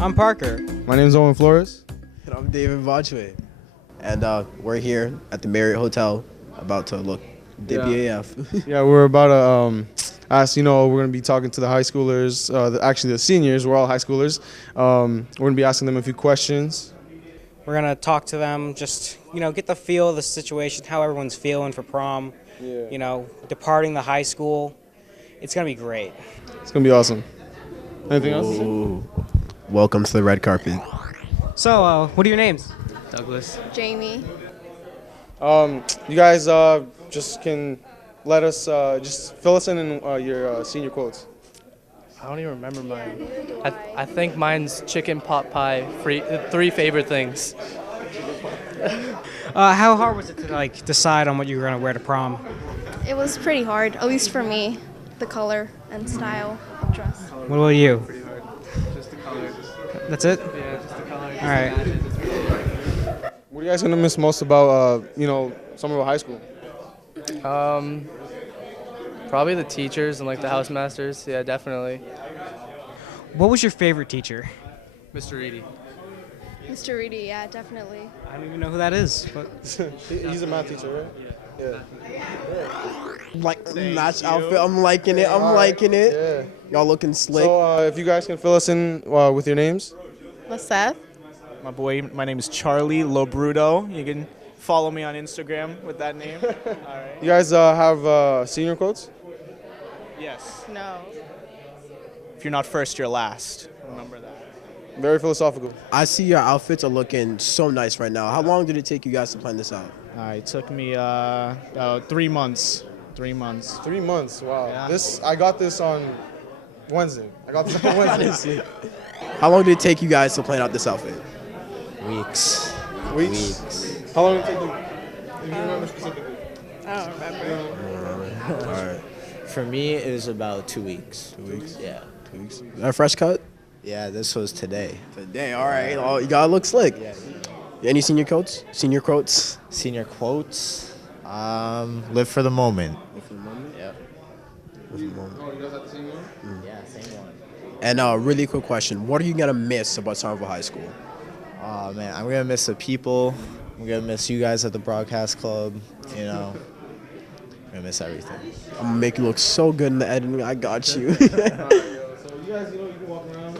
I'm Parker. My name's Owen Flores. And I'm David Botchway. And we're here at the Marriott Hotel about to look DBAF. Yeah, we're about to ask, we're going to be talking to the high schoolers, actually the seniors, we're all high schoolers. We're going to be asking them a few questions. We're going to talk to them, just, get the feel of the situation, how everyone's feeling for prom, departing the high school. It's going to be great. It's going to be awesome. Anything else? Ooh. Welcome to the red carpet. So, what are your names? Douglas. Jamie. You guys just can let us, just fill us in your senior quotes. I don't even remember mine. I think mine's chicken pot pie, three favorite things. How hard was it to decide on what you were going to wear to prom? It was pretty hard, at least for me, the color and style of dress. What about you? Pretty hard. Just the color. That's it? Yeah, just the color. All right. What are you guys going to miss most about, Somerville High School? Probably the teachers and the house masters. Yeah, definitely. What was your favorite teacher? Mr. Reedy. Mr. Reedy, yeah, definitely. I don't even know who that is. But He's a math teacher, right? Yeah. Match outfit. I'm liking it. I'm liking it. Yeah. Y'all looking slick. So if you guys can fill us in with your names. What's that? My name is Charlie Lobrudo. You can follow me on Instagram with that name. All right. You guys have senior quotes? Yes. No. If you're not first, you're last. Remember that. Very philosophical. I see your outfits are looking so nice right now. How long did it take you guys to plan this out? It took me about 3 months. 3 months. 3 months. Wow. Yeah. I got this on Wednesday. Wednesday. How long did it take you guys to plan out this outfit? Weeks. Weeks. How long did it take you? If you remember specifically. I don't remember. All right. For me, it was about 2 weeks. 2 weeks? Yeah. 2 weeks. Is that a fresh cut? Yeah, this was today. Today, all right. Oh, you gotta look slick. Yeah. Any senior quotes? Senior quotes? Senior quotes. Live for the moment. Live for the moment? Yep. Oh, you guys have the same one? Yeah, same one. And really quick question. What are you gonna miss about Somerville High School? Oh, man, I'm going to miss the people. I'm going to miss you guys at the broadcast club. I'm going to miss everything. I'm gonna make you look so good in the editing. I got you. So you guys, you can walk around.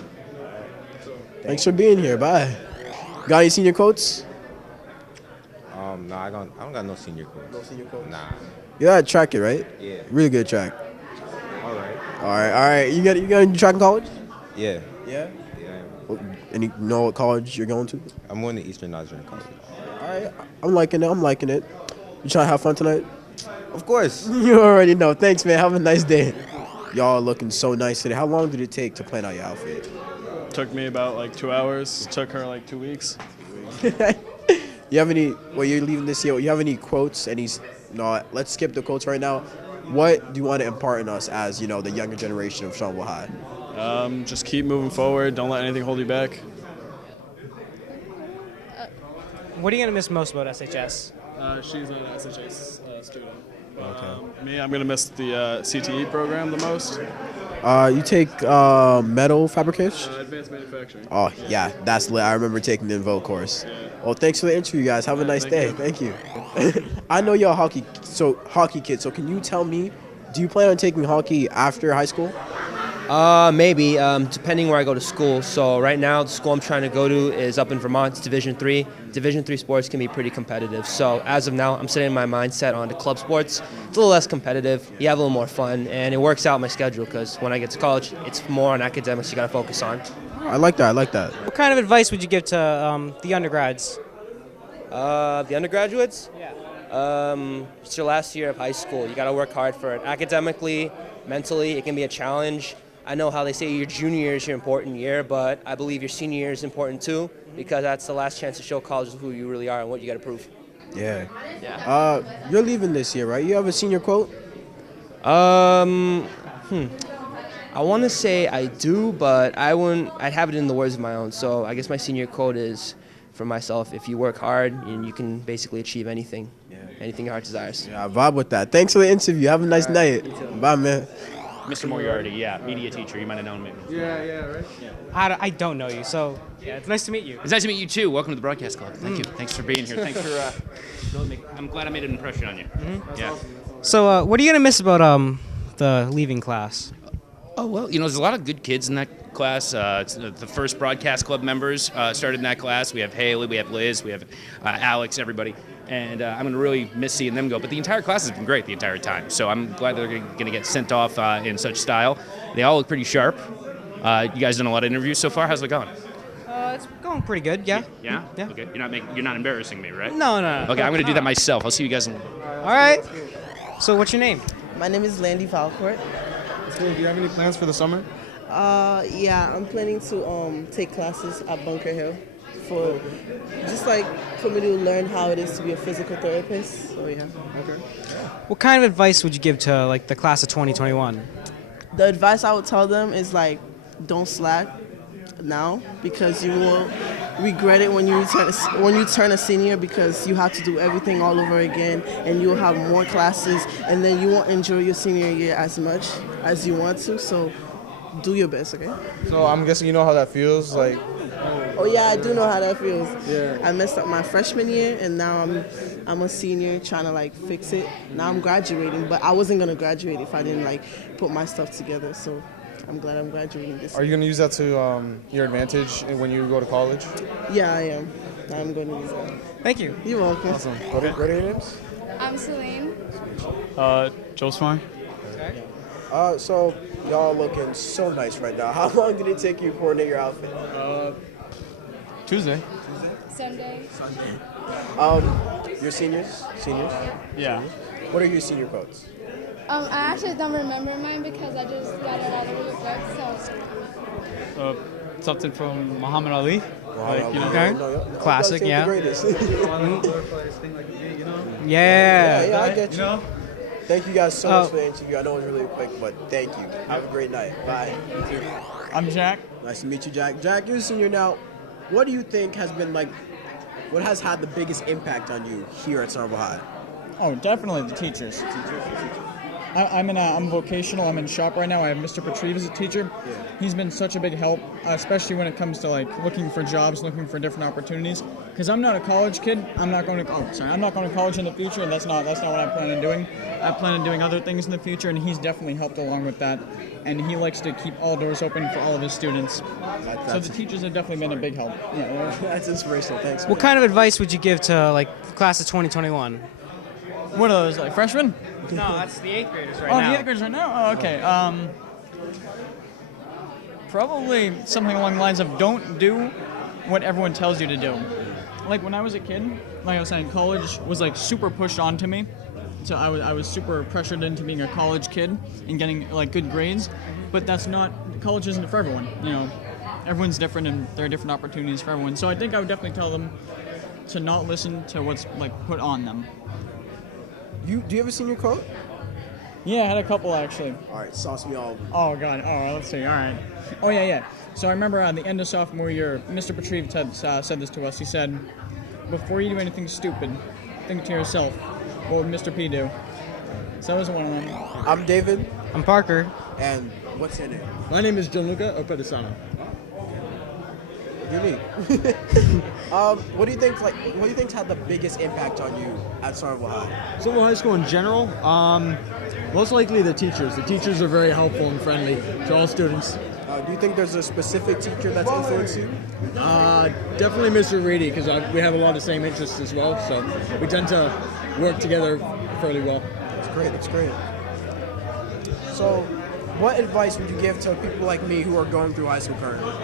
Thanks for being here. Bye. Got any senior quotes? No, I don't got no senior quotes. No senior quotes? Nah. You gotta track it, right? Yeah. Really good track. All right. All right. You got any track in college? Yeah. Yeah. Yeah. And you know what college you're going to? I'm going to Eastern Nazarene College. All right. I'm liking it. You trying to have fun tonight? Of course. You already know. Thanks, man. Have a nice day. Y'all are looking so nice today. How long did it take to plan out your outfit? Took me about 2 hours. Took her 2 weeks. You have any? Well, you're leaving this year. You have any quotes? No, let's skip the quotes right now. What do you want to impart in us as the younger generation of Somerville High? Just keep moving forward. Don't let anything hold you back. What are you going to miss most about SHS? She's an SHS student. Okay. Me, I'm gonna miss the CTE program the most. You take metal fabrication? Advanced manufacturing. Oh, yeah, that's lit. I remember taking the Invo course. Well, thanks for the interview, guys. Have a nice day. Thank you. I know you're a hockey kid, so can you tell me, do you plan on taking hockey after high school? Maybe, depending where I go to school. So right now, the school I'm trying to go to is up in Vermont. It's Division III. Division III sports can be pretty competitive. So as of now, I'm setting my mindset on the club sports. It's a little less competitive. You have a little more fun, and it works out my schedule because when I get to college, it's more on academics you got to focus on. I like that. What kind of advice would you give to the undergrads? The undergraduates? Yeah. It's your last year of high school. You got to work hard for it. Academically, mentally, it can be a challenge. I know how they say your junior year is your important year, but I believe your senior year is important too because that's the last chance to show college who you really are and what you got to prove. Yeah. Yeah. You're leaving this year, right? You have a senior quote? I want to say I do, but I'd have it in the words of my own. So I guess my senior quote is for myself, if you work hard, you can basically achieve anything. Yeah. Anything your heart desires. Yeah, I vibe with that. Thanks for the interview. Have a nice night. Bye, man. Mr. Moriarty, yeah, media teacher. You might have known me. Yeah, right? I don't know you, so yeah, it's nice to meet you. It's nice to meet you too. Welcome to the Broadcast Club. Thank you. Thanks for being here. Thanks for. I'm glad I made an impression on you. Yeah. So, what are you gonna miss about the leaving class? Oh, well, there's a lot of good kids in that class. It's the first Broadcast Club members started in that class. We have Haley, we have Liz, we have Alex, everybody. And I'm going to really miss seeing them go. But the entire class has been great the entire time. So I'm glad they're going to get sent off in such style. They all look pretty sharp. You guys done a lot of interviews so far. How's it going? It's going pretty good, yeah. Yeah? Yeah. Okay. You're not embarrassing me, right? No. Okay, I'm going to do that myself. I'll see you guys in... All right. So what's your name? My name is Landy Falcourt. Do you have any plans for the summer? Yeah, I'm planning to take classes at Bunker Hill for me to learn how it is to be a physical therapist. So yeah. Okay. What kind of advice would you give to the class of 2021? The advice I would tell them is don't slack now, because you will regret it when you turn a senior, because you have to do everything all over again, and you'll have more classes, and then you won't enjoy your senior year as much as you want to. So do your best, okay? So I'm guessing you know how that feels, like. Oh yeah, I do know how that feels. Yeah. I messed up my freshman year, and now I'm a senior trying to fix it. Now I'm graduating, but I wasn't gonna graduate if I didn't put my stuff together. So I'm glad I'm graduating this year. Are you gonna use that to your advantage when you go to college? Yeah, I am. I'm going to use that. Thank you. You're welcome. Awesome. What are your names? I'm Celine. Joe Smart. So y'all looking so nice right now. How long did it take you to coordinate your outfit? Tuesday. Sunday. Your seniors? Yeah. What are your senior codes? I actually don't remember mine because I just got it out of the book, so. Something from Muhammad Ali. Okay. Classic, yeah. Yeah, I get you. Thank you guys so much for the interview. I know it was really quick, but thank you. Have a great night. Bye. I'm Jack. Nice to meet you, Jack. Jack, you're a senior now. What do you think has been what has had the biggest impact on you here at Somerville High? Oh, definitely the teachers. I'm vocational. I'm in shop right now. I have Mr. Patrive as a teacher. Yeah. He's been such a big help, especially when it comes to looking for jobs, looking for different opportunities. Because I'm not a college kid. I'm not going to college in the future, and that's not what I plan on doing. I plan on doing other things in the future, and he's definitely helped along with that. And he likes to keep all doors open for all of his students. So the teachers have definitely been a big help. Yeah, that's inspirational. Thanks. What kind of advice would you give to class of 2021? What are those, freshmen? No, that's the 8th graders right now. now. Oh, the 8th graders right now? Oh, okay. Probably something along the lines of don't do what everyone tells you to do. When I was a kid, like I was saying, college was super pushed onto me. So I was super pressured into being a college kid and getting good grades. But college isn't for everyone. Everyone's different and there are different opportunities for everyone. So I think I would definitely tell them to not listen to what's put on them. Do you have a senior coat? Yeah, I had a couple actually. All right, sauce me all. Oh God. Oh, let's see. All right. Oh yeah. So I remember at the end of sophomore year, Mr. Patrive said this to us. He said, "Before you do anything stupid, think to yourself, what would Mr. P do?" So that was one of them. I'm David. I'm Parker. And what's your name? My name is Gianluca Opedisano. Unique. What do you think's had the biggest impact on you at Somerville High? Somerville High School in general, most likely the teachers. The teachers are very helpful and friendly to all students. Do you think there's a specific teacher that's influenced you? Definitely Mr. Reedy, because we have a lot of same interests as well, so we tend to work together fairly well. That's great. So, what advice would you give to people like me who are going through high school currently?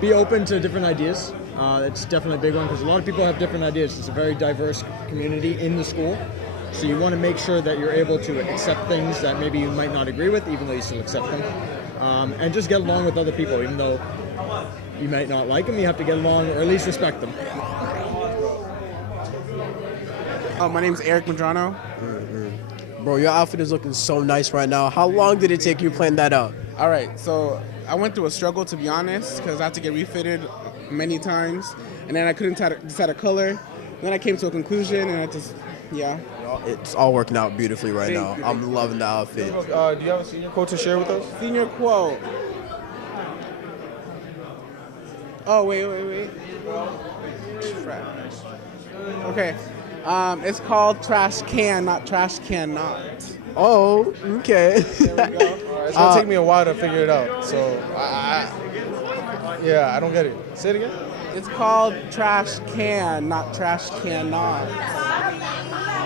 Be open to different ideas. It's definitely a big one because a lot of people have different ideas. It's a very diverse community in the school. So you want to make sure that you're able to accept things that maybe you might not agree with, even though you still accept them. And just get along with other people, even though you might not like them, you have to get along or at least respect them. My name's Eric Madrano. Bro, your outfit is looking so nice right now. How long did it take you to plan that out? All right, so I went through a struggle, to be honest, because I had to get refitted many times, and then I couldn't decide a color. Then I came to a conclusion, and I just Yeah. It's all working out beautifully right now. I'm loving the outfit. Do you have a senior quote to share with us? Senior quote. Oh, wait. Trash. Okay. It's called trash can, not trash cannot. Oh, okay. There we go. It's gonna take me a while to figure it out. So, yeah, I don't get it. Say it again. It's called trash can, not trash cannot.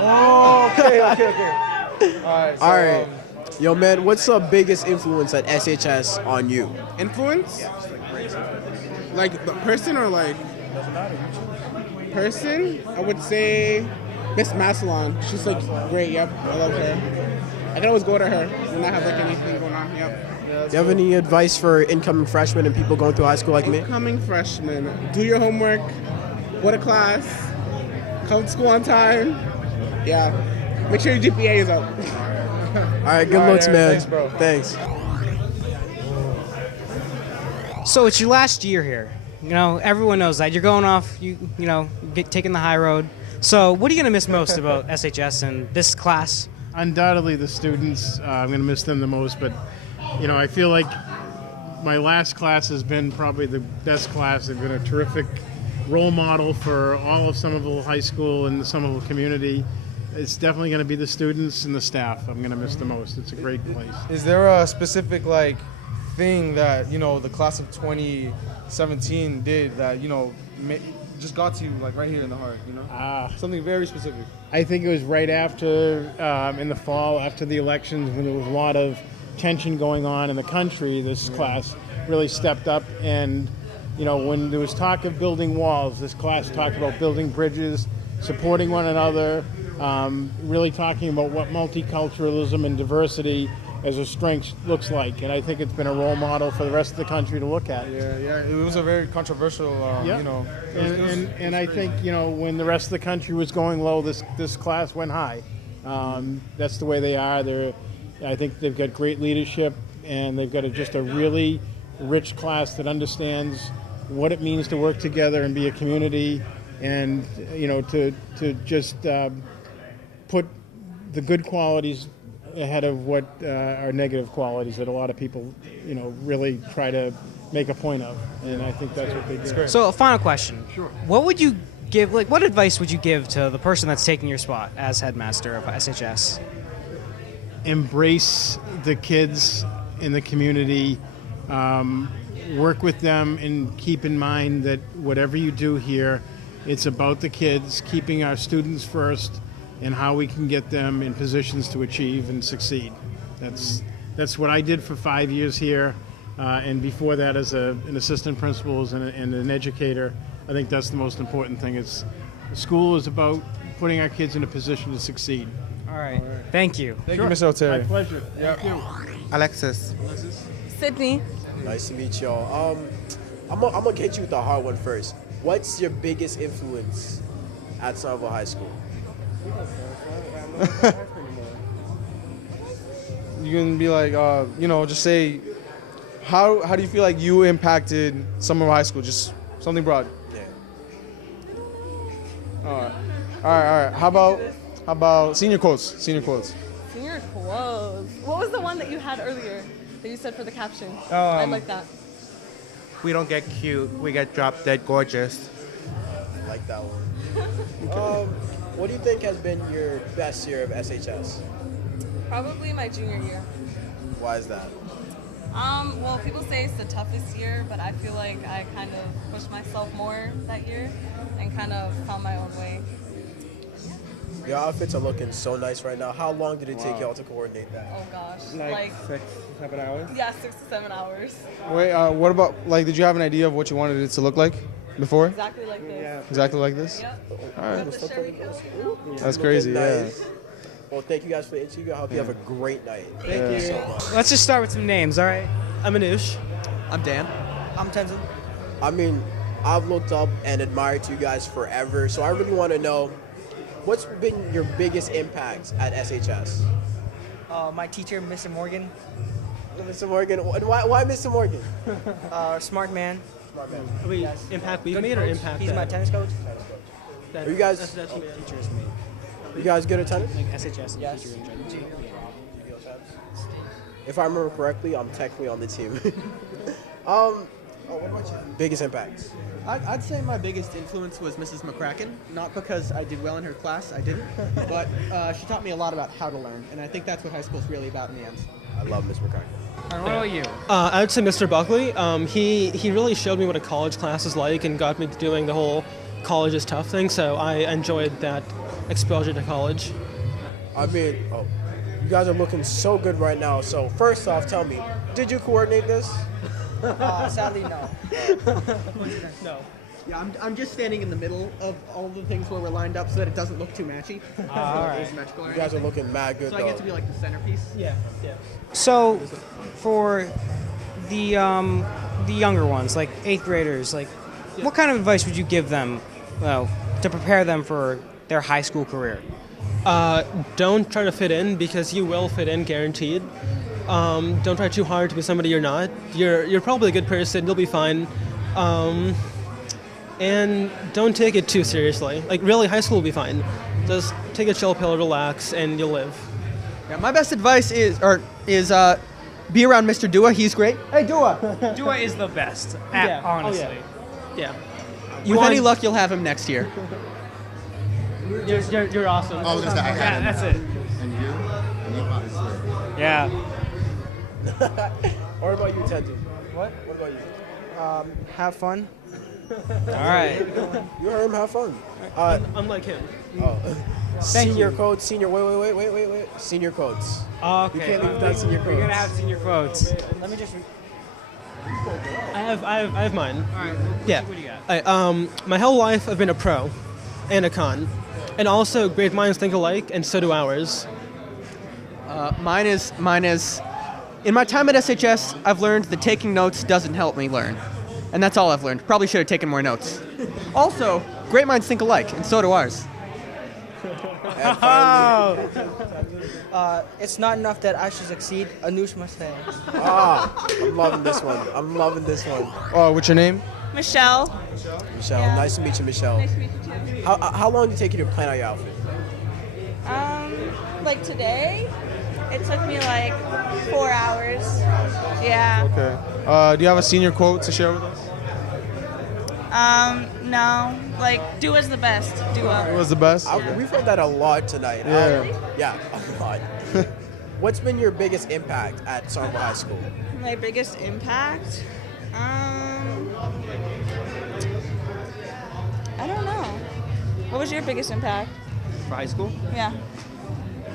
Oh, okay. All right. So, All right. Yo, man, what's the biggest influence at SHS on you? Influence? Yeah. Like the person or like? Person? I would say Miss Maslon. She's like great. Yep, I love her. I can always go to her when I have like anything going on. Yep. Do you have any advice for incoming freshmen and people going through high school like me? Incoming freshmen, do your homework, go to class, come to school on time. Yeah, make sure your GPA is up. All right, good looks, man. Thanks, bro. Thanks. So it's your last year here. You know, everyone knows that. You're going off, you know, taking the high road. So what are you going to miss most about SHS and this class? Undoubtedly the students. I'm going to miss them the most, but, you know, I feel like my last class has been probably the best class. They've been a terrific role model for all of Somerville High School and the Somerville community. It's definitely going to be the students and the staff I'm going to miss the most. It's a great place. Is there a specific, like, thing that, you know, the class of 2017 did that, you know, just got to you, like, right here in the heart, you know? Something very specific. I think it was right after, in the fall, after the elections, when there was a lot of tension going on in the country, this class really stepped up. And, you know, when there was talk of building walls, this class talked about building bridges, supporting one another, really talking about what multiculturalism and diversity as a strength looks like. And I think it's been a role model for the rest of the country to look at. Yeah, it was a very controversial, you know. And I think, you know, when the rest of the country was going low, this class went high. That's the way they are. I think they've got great leadership, and they've got just a really rich class that understands what it means to work together and be a community, and, you know, to just put the good qualities ahead of what are negative qualities that a lot of people, you know, really try to make a point of. And I think that's what they do. So a final question. Sure. What would you give, like, what advice would you give to the person that's taking your spot as headmaster of SHS? Embrace the kids in the community, work with them, and keep in mind that whatever you do here, it's about the kids, keeping our students first, and how we can get them in positions to achieve and succeed. That's what I did for 5 years here, and before that as an assistant principal and an educator. I think that's the most important thing. School is about putting our kids in a position to succeed. All right. Thank you. Thank you, Mr. Oteri. My pleasure. Yep. Thank you. Alexis. Sydney. Nice to meet y'all. I'm gonna get you with the hard one first. What's your biggest influence at Somerville High School? You can be like, you know, just say, how do you feel like you impacted Somerville High School? Just something broad. Yeah. All right. How about senior quotes? Senior quotes. Senior quotes. What was the one that you had earlier that you said for the caption? Oh, I like that. We don't get cute, we get drop dead gorgeous. I like that one. What do you think has been your best year of SHS? Probably my junior year. Why is that? Well, people say it's the toughest year, but I feel like I kind of pushed myself more that year and kind of found my own way. Your outfits are looking so nice right now. How long did it take y'all to coordinate that? Oh gosh, Like 6, 7 hours? Yeah, 6 to 7 hours. Wait, what about, like, did you have an idea of what you wanted it to look like before? Exactly like this. Yeah. Exactly like this? Yep. All right. With the Chevy coat, you know? That's crazy, yeah. Nice. Well, thank you guys for the interview. I hope you have a great night. Thank you so much. Let's just start with some names, all right? I'm Anush. I'm Dan. I'm Tenzin. I mean, I've looked up and admired you guys forever, so I really want to know, what's been your biggest impact at SHS? My teacher, Mr. Morgan. Mr. Morgan, and why Mr. Morgan? Smart man. Smart man. Impact we've made or impact? He's my tennis coach. Are you guys? That's what teachers made. You guys good attendance? Like SHS. Yes. If I remember correctly, I'm technically on the team. What about you? Biggest impact? I'd say my biggest influence was Mrs. McCracken. Not because I did well in her class, I didn't, but she taught me a lot about how to learn, and I think that's what high school is really about in the end. I love Miss McCracken. What about you? I would say Mr. Buckley. He really showed me what a college class is like and got me doing the whole college is tough thing, so I enjoyed that exposure to college. I mean, you guys are looking so good right now. So first off, tell me, did you coordinate this? Sadly, no. No. Yeah, I'm just standing in the middle of all the things where we're lined up so that it doesn't look too matchy. All right. Asymmetrical or You guys are anything. looking mad good, So though. I get to be like the centerpiece. Yeah. So, for the younger ones, like 8th graders, like, what kind of advice would you give them, to prepare them for their high school career? Don't try to fit in because you will fit in, guaranteed. Don't try too hard to be somebody you're not. You're probably a good person. You'll be fine. And don't take it too seriously. Like really, high school will be fine. Just take a chill pill, relax, and you'll live. Yeah, my best advice is be around Mr. Dua. He's great. Hey, Dua. Dua is the best, Yeah. honestly. Oh, Yeah. With any luck, you'll have him next year. You're awesome. Oh, just that I had him. That's it. And you? And you probably swear. Yeah. What about you, Teddy? What? What about you? Have fun. All right. You heard him have fun. I'm like him. Oh. Thank Senior you. quotes, wait. Senior quotes. Okay. You can't leave without senior quotes. We're gonna have senior quotes. Let me just. I have mine. All right. Yeah. What do you got? My whole life I've been a pro and a con. And also, great minds think alike, and so do ours. Mine is. In my time at SHS, I've learned that taking notes doesn't help me learn, and that's all I've learned. Probably should have taken more notes. Also, great minds think alike, and so do ours. And finally, It's not enough that I should succeed. Anush must fail. I'm loving this one. Oh, what's your name? Michelle. Michelle, Yeah. nice to meet you, Michelle. Nice to meet you too. How long did it take you to plan out your outfit? Like today, it took me like 4 hours. Yeah. Okay. Do you have a senior quote to share with us? No. Like, do as the best. Do It was the best. We've heard that a lot tonight. Yeah. Yeah, a lot. What's been your biggest impact at Somerville High School? My biggest impact? I don't know. What was your biggest impact? For high school? Yeah.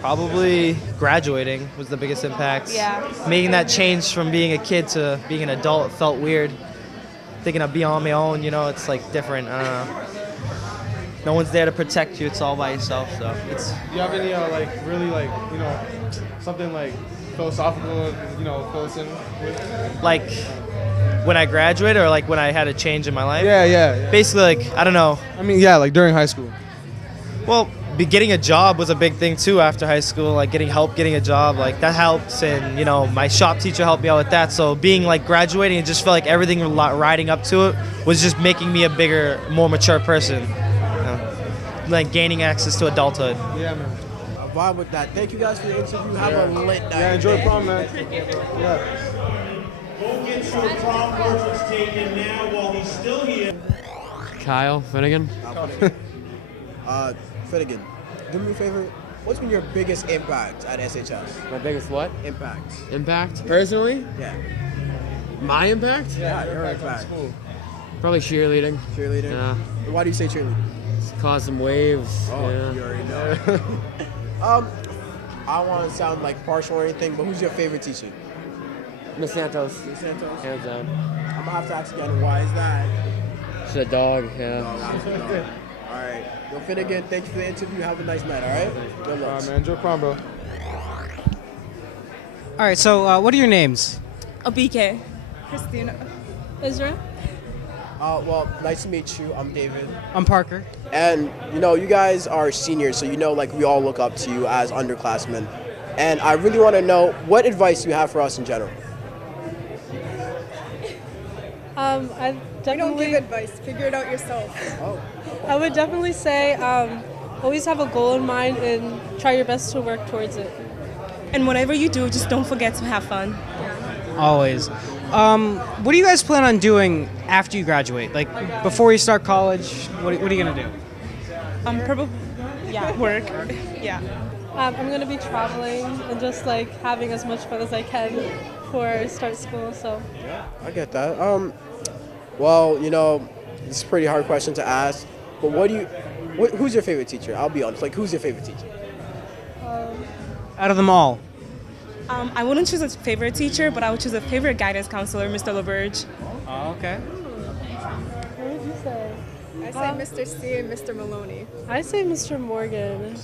Probably graduating was the biggest impact. Yeah. Making that change from being a kid to being an adult felt weird. Thinking I'd be on my own, it's like different. I don't know. No one's there to protect you. It's all by yourself. So it's. Do you have any really something like philosophical, close in with? Like when I graduated or like when I had a change in my life? Yeah. Basically, I don't know. I mean, yeah, like during high school. Well, getting a job was a big thing too after high school. Like getting a job, like that helps. And my shop teacher helped me out with that. So being like graduating, it just felt like everything riding up to it was just making me a bigger, more mature person. Like gaining access to adulthood. Yeah, man. I vibe with that. Thank you guys for the interview. Have a lit night. Yeah, enjoy prom, man. Yeah. Go get your prom pictures taken now while he's still here. Kyle Finnegan. Finnegan, do me a favor. What's been your biggest impact at SHS? My biggest what? Impact. Impact? Personally? Yeah. My impact? Yeah, your impact. Probably cheerleading. Cheerleading? Yeah. Why do you say cheerleading? It's caused some waves. Oh, yeah. you already know. I don't want to sound like partial or anything, but who's your favorite teacher? Miss Santos. Miss Santos? Hands down. I'm gonna have to ask again, why is that? She's a dog, yeah. All right. Yo, Finnegan, thank you for the interview. Have a nice night, all right? Good luck. Man, enjoy prom, bro. All right. So, what are your names? BK. Christina. Israel. Well, nice to meet you. I'm David. I'm Parker. And, you guys are seniors, so we all look up to you as underclassmen. And I really want to know what advice you have for us in general. I definitely We don't give advice. Figure it out yourself. Oh. I would definitely say always have a goal in mind and try your best to work towards it. And whatever you do, just don't forget to have fun. Always. What do you guys plan on doing after you graduate? Like, before you start college, what are you going to do? Probably, work. Yeah. I'm going to be traveling and just like having as much fun as I can before I start school. So. I get that. Well, you know, it's a pretty hard question to ask. But who's your favorite teacher? I'll be honest. Like, who's your favorite teacher? Out of them all. I wouldn't choose a favorite teacher, but I would choose a favorite guidance counselor, Mr. LaBerge. Oh, okay. What would you say? I say Mr. C and Mr. Maloney. I say Mr. Morgan.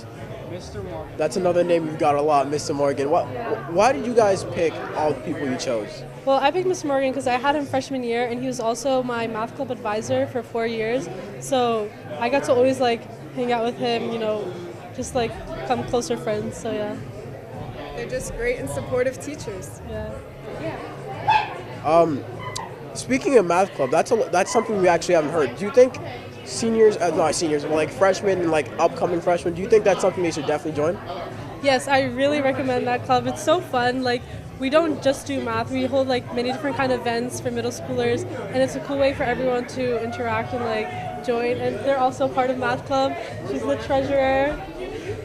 Mr. Morgan. That's another name you've got a lot, Mr. Morgan. Why did you guys pick all the people you chose? Well, I picked Mr. Morgan because I had him freshman year, and he was also my math club advisor for 4 years. So I got to always like hang out with him, you know, just like become closer friends. So yeah. They're just great and supportive teachers. Speaking of math club, that's something we actually haven't heard. Do you think not seniors, but like freshmen and like upcoming freshmen, do you think that's something they should definitely join? Yes, I really recommend that club. It's so fun. Like, we don't just do math. We hold like many different kind of events for middle schoolers, and it's a cool way for everyone to interact and like join. And they're also part of math club. She's the treasurer.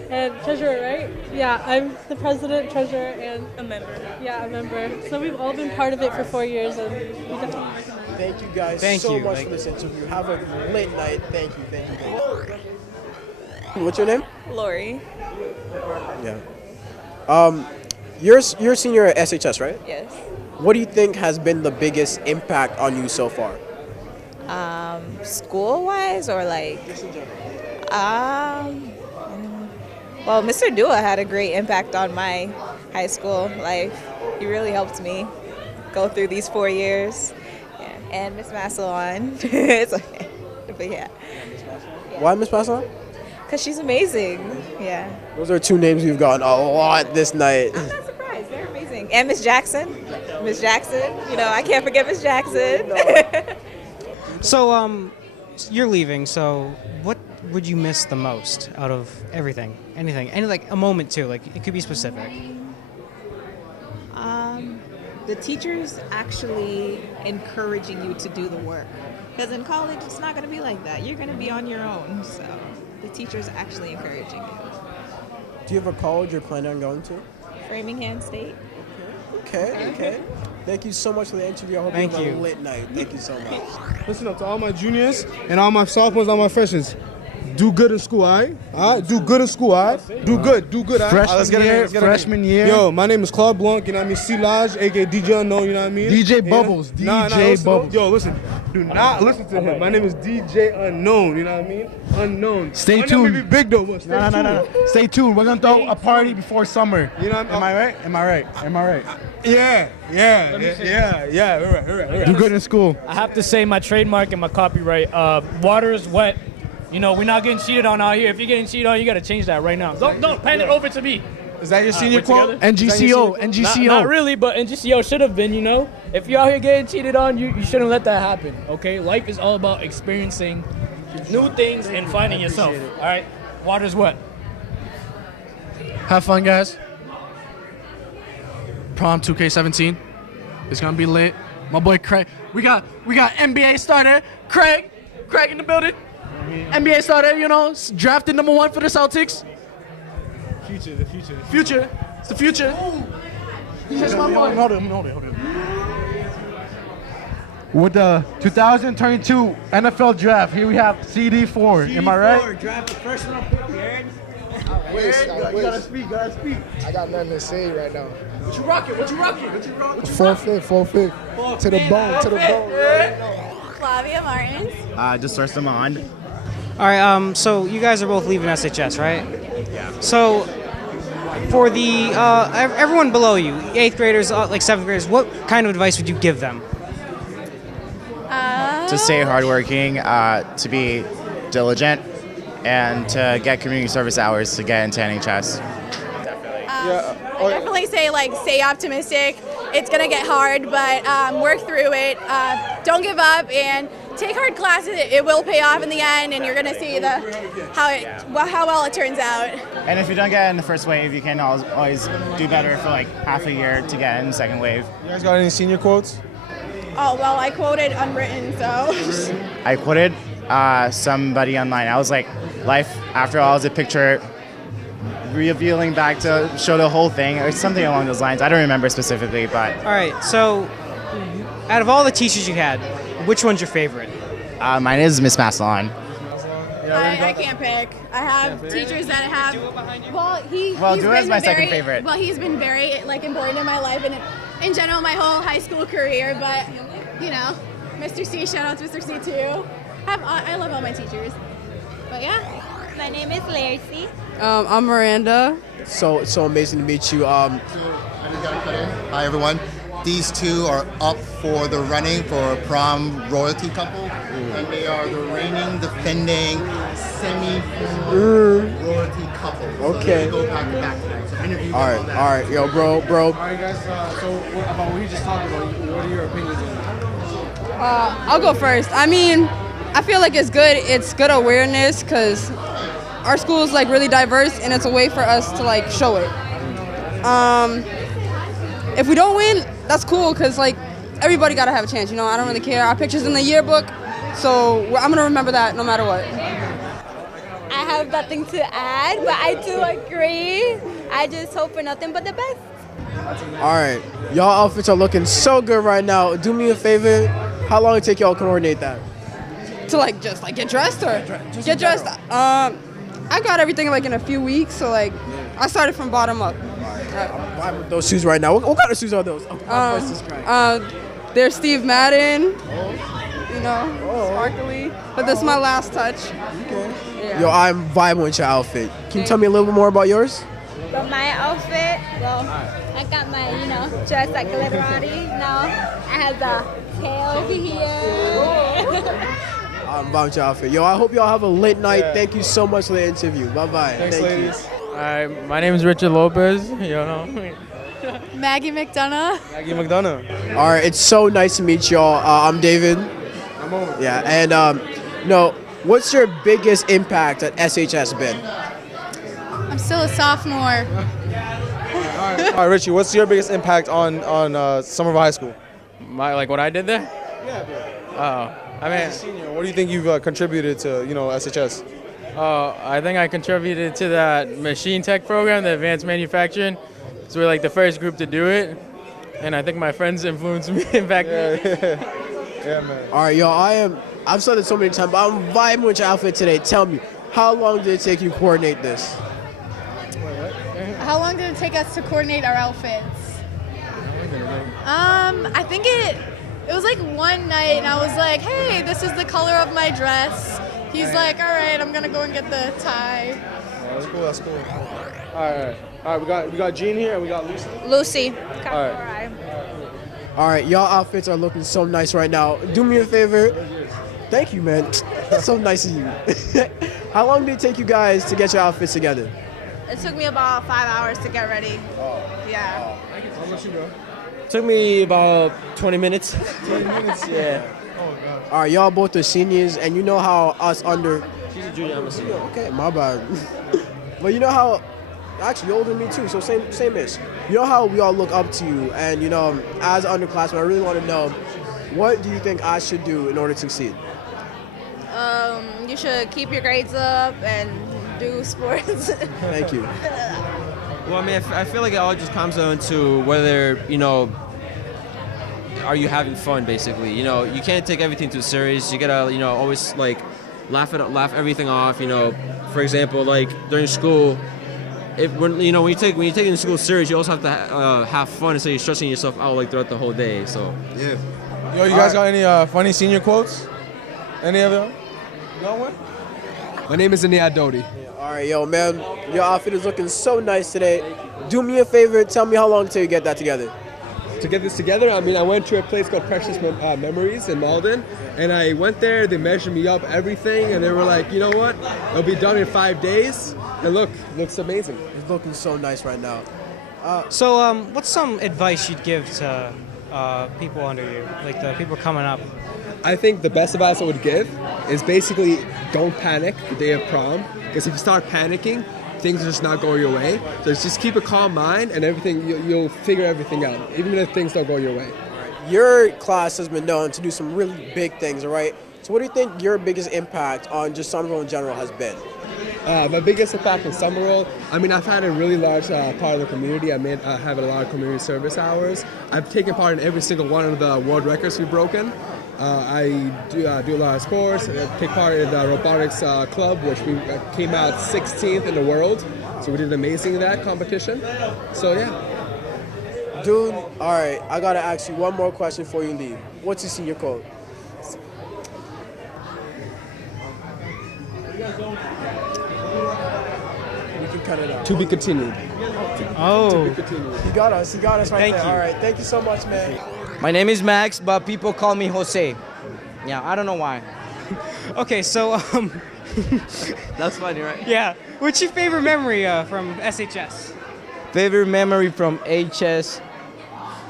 And treasurer, right? Yeah, I'm the president, treasurer, and a member. Yeah, a member. So we've all been part of it for 4 years, and we definitely recommend it. Thank you guys so much for this interview. Have a late night. Thank you. What's your name? Lori. Yeah. You're a senior at SHS, right? Yes. What do you think has been the biggest impact on you so far? School-wise or like? Well, Mr. Dua had a great impact on my high school life. He really helped me go through these 4 years. Yeah. And Miss Massillon. It's okay. But yeah. Why Miss Massillon? Because she's amazing. Yeah. Those are two names we've gotten a lot this night. I'm not surprised. They're amazing. And Miss Jackson. Miss Jackson. You know, I can't forget Miss Jackson. So, you're leaving, so what would you miss the most out of everything? Anything? Any, like, a moment, too. Like, it could be specific. The teachers actually encouraging you to do the work. Because in college, it's not going to be like that. You're going to be on your own. So the teachers actually encouraging you. Do you have a college you're planning on going to? Framingham State. Okay. Thank you so much for the interview. I hope you have a lit night. Thank you so much. Listen up to all my juniors and all my sophomores, all my freshmen. Do good in school, all right? All right? Do good in school, all right? Do good, all right? Freshman year. Yo, my name is Claude Blanc, you know what I mean? C-Lodge, a.k.a. DJ Unknown, you know what I mean? DJ Bubbles, DJ Bubbles. Yo, listen. Do not listen to him. My name is DJ Unknown, you know what I mean? Unknown. Stay tuned. My name may be big though, but stay tuned. No. Stay tuned. We're going to throw a party before summer. You know what I mean? Am I right? Yeah. All right. Do good in school. I have to say my trademark and my copyright. Water is wet. You know, we're not getting cheated on out here. If you're getting cheated on, you got to change that right now. Don't pan it over to me. Is that your senior quote? NGCO. Not really, but NGCO should have been, you know. If you're out here getting cheated on, you shouldn't let that happen, okay? Life is all about experiencing new things and finding yourself, all right? Water's wet. Have fun, guys. Prom 2K17. It's going to be lit. My boy Craig. We got NBA starter Craig in the building. NBA starter, you know, drafted number 1 for the Celtics. The future. It's the future. Hold it. With the 2022 NFL draft, here we have CD4. Am I right? Draft the first one pick, you heard? You gotta speak. I got nothing to say right now. What you rocking? Forfeit. To the bone. Flavia Martins. Just sourced them on. All right, so you guys are both leaving SHS, right? Yeah. So for the everyone below you, 8th graders, like 7th graders, what kind of advice would you give them? To stay hardworking, to be diligent, and to get community service hours to get into NHS. I definitely say, like, stay optimistic. It's going to get hard, but work through it. Don't give up and take hard classes. It will pay off in the end, and you're going to see how well it turns out. And if you don't get in the first wave, you can always do better for like half a year to get in the second wave. You guys got any senior quotes? Oh, well, I quoted unwritten, so. I quoted somebody online. I was like, life after all is a picture revealing back to show the whole thing or something along those lines. I don't remember specifically, but. All right, so out of all the teachers you had, which one's your favorite? Mine is Miss Maslon. I can't pick. I have teachers that have. Well, Dua is my second favorite. Well, he's been very important in my life and in general my whole high school career. But Mr. C, shout out to Mr. C too. I love all my teachers. But yeah. My name is Lacey. I'm Miranda. So amazing to meet you. I just gotta cut in. Hi everyone. These two are up for the running for Prom royalty couple, and they are the reigning, defending, semi-formal royalty couple. Okay. So they go back to back tonight. So interview All right, yo, bro. All right, guys. So about what we just talked about, what are your opinions on that? I'll go first. I mean, I feel like it's good. It's good awareness because our school is like really diverse, and it's a way for us to like show it. If we don't win, that's cool because like everybody gotta have a chance. I don't really care. Our picture's in the yearbook, so I'm gonna remember that no matter what. I have nothing to add, but I do agree. I just hope for nothing but the best. All right, y'all outfits are looking so good right now. Do me a favor. How long it take y'all to coordinate that? To just get dressed or get dressed. I got everything in a few weeks, so I started from bottom up. I'm buying those shoes right now. What kind of shoes are those? They're Steve Madden. Sparkly. But this is my last touch. Okay. Yeah. Yo, I'm vibing with your outfit. Can you tell me a little bit more about yours? But my outfit, I got my, dress like glitterati. I have the tail over here. I'm vibing with your outfit. Yo, I hope y'all have a lit night. Yeah. Thank you so much for the interview. Bye-bye. Thanks, Thank ladies. Hi, my name is Richard Lopez. Maggie McDonough. Maggie McDonough. All right, it's so nice to meet y'all. I'm David. I'm Owen. Yeah, and what's your biggest impact at SHS been? I'm still a sophomore. All right, Richie, what's your biggest impact on Somerville High School? What I did there? Yeah, bro. Oh, As a senior, what do you think you've contributed to, SHS? I think I contributed to that machine tech program, the advanced manufacturing. So we're the first group to do it, and I think my friends influenced me back then. Yeah, man. All right, yo, I've said it so many times, but I'm vibing with your outfit today. Tell me, how long did it take you to coordinate this? How long did it take us to coordinate our outfits? I think it was one night, and I was like, hey, this is the color of my dress. He's like, all right, I'm gonna go and get the tie. That's cool. All right. We got Jean here, and we got Lucy. Lucy. All right, y'all outfits are looking so nice right now. Do me a favor. Thank you, man. That's so nice of you. How long did it take you guys to get your outfits together? It took me about 5 hours to get ready. Yeah. How much you go? Took me about 20 minutes. 20 minutes? Yeah. Oh, God. All right, y'all both are seniors, and you know how us under... She's a junior, I'm a senior. Okay, my bad. But you know how... Actually, you're older than me too, so same-ish. You know how we all look up to you, and as underclassmen, I really want to know, what do you think I should do in order to succeed? You should keep your grades up and do sports. Thank you. Well, I mean, I feel like it all just comes down to whether, are you having fun, basically. You can't take everything too serious. You gotta, always, laugh everything off. For example, during school, when you're taking school serious, you also have to have fun instead of stressing yourself out throughout the whole day. So Yeah. Yo, you guys got any funny senior quotes? Any of them? No one? My name is Ania Dodi. All right, yo, man, your outfit is looking so nice today. Do me a favor, tell me how long until you get that together. To get this together, I went to a place called Precious Memories in Malden, and I went there, they measured me up, everything, and they were like, you know what, it'll be done in 5 days, and look, looks amazing. It's looking so nice right now. What's some advice you'd give to people under you, the people coming up? I think the best advice I would give is basically don't panic the day of prom, because if you start panicking, things are just not going your way. So just keep a calm mind and everything, you'll figure everything out, even if things don't go your way. Your class has been known to do some really big things, all right? So what do you think your biggest impact on just Somerville in general has been? My biggest impact in Somerville, I mean, I've had a really large part of the community. I have a lot of community service hours. I've taken part in every single one of the world records we've broken. I do a lot of sports. I take part in the robotics club, which we came out 16th in the world. So we did amazing in that competition. So yeah. Dude, all right, I gotta ask you one more question before you leave. What's your senior quote? We can cut it out. To be continued. Oh. To be continued. He got us right Thank there. you. All right, thank you so much, man. My name is Max, but people call me Jose. Yeah, I don't know why. Okay, so That's funny, right? yeah. What's your favorite memory from SHS? Favorite memory from HS.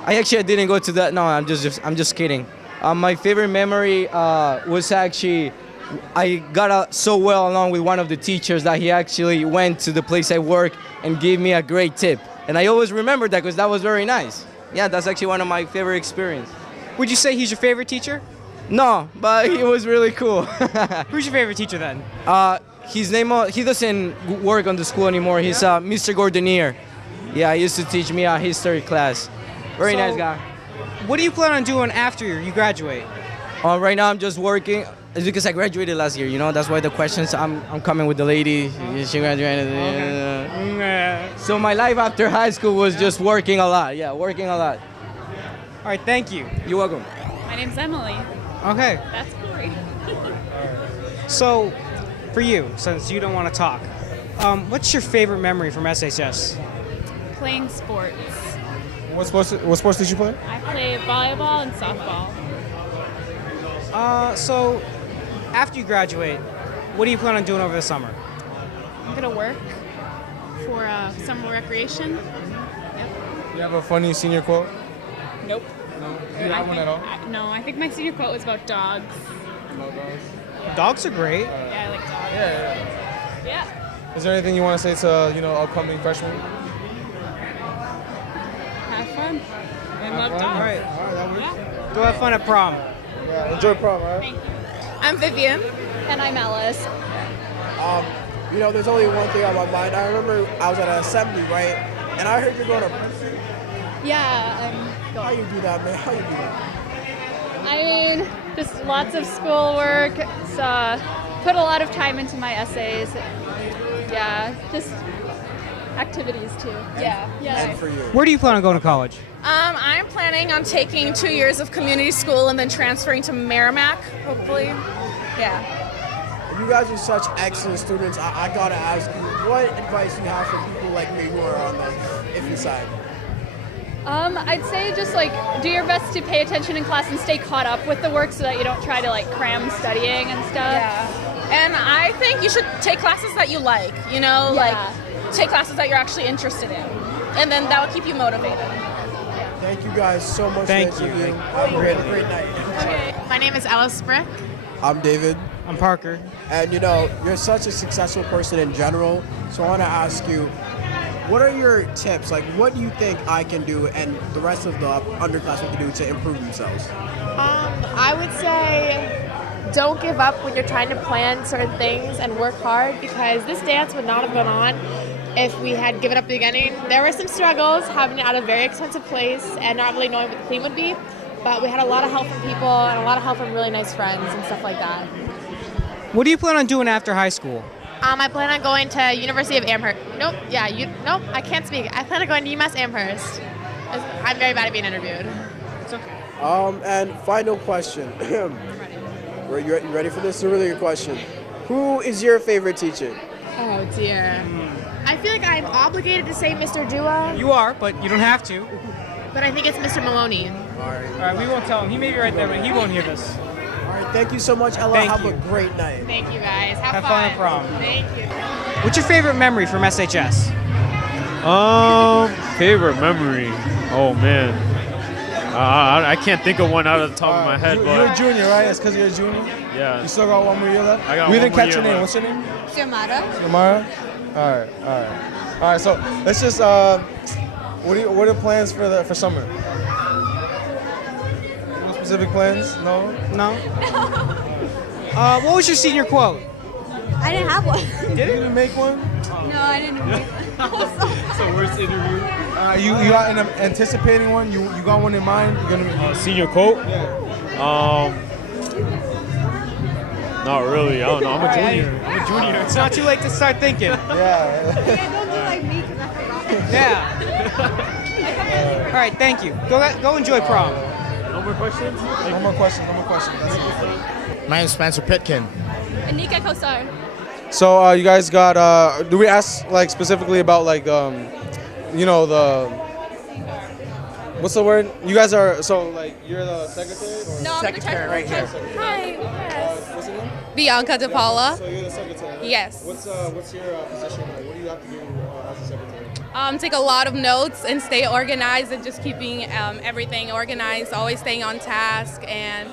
I didn't go to that. No, I'm just kidding. My favorite memory was actually I got so well along with one of the teachers that he actually went to the place I work and gave me a great tip. And I always remember that because that was very nice. Yeah, that's actually one of my favorite experiences. Would you say he's your favorite teacher? No, but he was really cool. Who's your favorite teacher then? His name, he doesn't work on the school anymore. He's Mr. Gordonier. Yeah, he used to teach me a history class. Very nice guy. What do you plan on doing after you graduate? Right now I'm just working. It's because I graduated last year, you know. That's why the questions, I'm coming with the lady. She graduated. Okay. So my life after high school was just working a lot. Yeah, working a lot. All right, thank you. You're welcome. My name's Emily. Okay. That's Corey. So, for you, since you don't want to talk, what's your favorite memory from SHS? Playing sports. What sports did you play? I play volleyball and softball. So, after you graduate, what do you plan on doing over the summer? I'm gonna work for summer recreation. You have a funny senior quote? Nope. No? Do you have one at all? No, I think my senior quote was about dogs. About dogs? Dogs are great. Yeah, I like dogs. Yeah. Yeah. Is there anything you want to say to upcoming freshmen? Have fun. And love fun? dogs. All right, that works. Yeah. Go have fun at prom. Yeah, enjoy prom, all right? I'm Vivian. And I'm Alice. There's only one thing on my mind. I remember I was at an assembly, right? And I heard you're going to prison. Yeah, How you do that, man? How you do that? I mean, just lots of schoolwork. Put a lot of time into my essays. Yeah, just activities too. Yeah. And for you? Where do you plan on going to college? I'm planning on taking 2 years of community school and then transferring to Merrimack, hopefully. Yeah. You guys are such excellent students. I gotta ask you, what advice do you have for people like me who are on the iffy side? I'd say just do your best to pay attention in class and stay caught up with the work so that you don't try to cram studying and stuff. Yeah. And I think you should take classes that you like, take classes that you're actually interested in. And then that will keep you motivated. Thank you guys so much Thank for the you. interview. Have a great night. Okay. My name is Alice Brick. I'm David. I'm Parker. And you're such a successful person in general, so I want to ask you, what are your tips? What do you think I can do and the rest of the underclassmen can do to improve themselves? I would say don't give up when you're trying to plan certain things and work hard, because this dance would not have gone on if we had given up at the beginning. There were some struggles having it at a very expensive place and not really knowing what the theme would be, but we had a lot of help from people and a lot of help from really nice friends and stuff like that. What do you plan on doing after high school? I plan on going to University of Amherst. Nope, I can't speak. I plan on going to UMass Amherst. I'm very bad at being interviewed. It's okay. And final question. You ready for this? It's a really good question. Who is your favorite teacher? Oh dear. I feel like I'm obligated to say Mr. Dua. You are, but you don't have to. But I think it's Mr. Maloney. All right, we won't tell him. He may be right there, but he won't hear this. All right, thank you so much, Ella. Have a great night. Thank you, guys. Have fun at prom. Thank you. What's your favorite memory from SHS? Favorite memory? Oh man. I can't think of one out of the top of my head, You're a but junior, right? It's because you're a junior? yeah. You still got one more year left? I got We one didn't more catch your year name. left. What's your name? Shamara. Samara? All right. All right, so let's just, what are plans for summer? No specific plans? No? No? What was your senior quote? I didn't have one. You didn't make one? No, I didn't make one. It's the worst interview. You got anticipating one? You got one in mind? You're gonna Senior quote? Yeah. Not really. I don't know. I'm a junior. I'm a junior. It's not too late to start thinking. Yeah. Don't do like me because I forgot. Yeah. All right, thank you. Go enjoy prom. No more questions? No more questions. My name's Spencer Pitkin. Anika Kosar. So you guys got, do we ask like specifically about like, you know, what's the word? You guys are, so like you're the secretary? Or? No, I'm secretary the right here. Hi. Yes. What's your name? Bianca De Paula. So you're the secretary, right? Yes. What's your position like? What do you have to do as a secretary? Take a lot of notes and stay organized and just keeping everything organized, always staying on task, and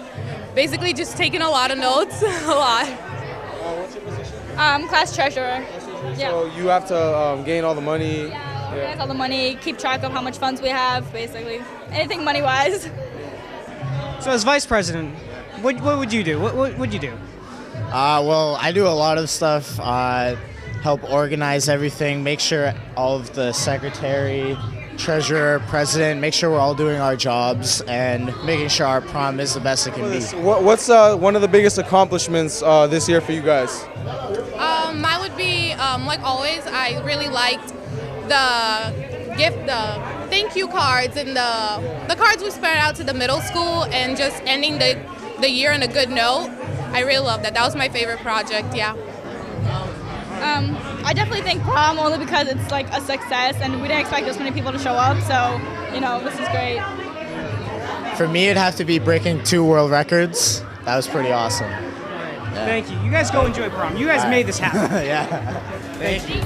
basically just taking a lot of notes, a lot. What's your position? Class treasurer. Yeah. So you have to gain all the money. Organize all the money, keep track of how much funds we have, basically. Anything money-wise. So as vice president, what would you do? What would you do? Well, I do a lot of stuff. Help organize everything, make sure all of the secretary, treasurer, president, make sure we're all doing our jobs and making sure our prom is the best it can be. What's one of the biggest accomplishments this year for you guys? Mine would be, like always, I really liked the thank you cards and the cards we spread out to the middle school and just ending the year on a good note. I really love that. That was my favorite project, yeah. I definitely think prom only because it's like a success and we didn't expect this many people to show up, so, you know, this is great. For me, it'd have to be breaking 2 world records. That was pretty awesome. Thank you. You guys go enjoy prom. You guys made this happen. Yeah. Thank you.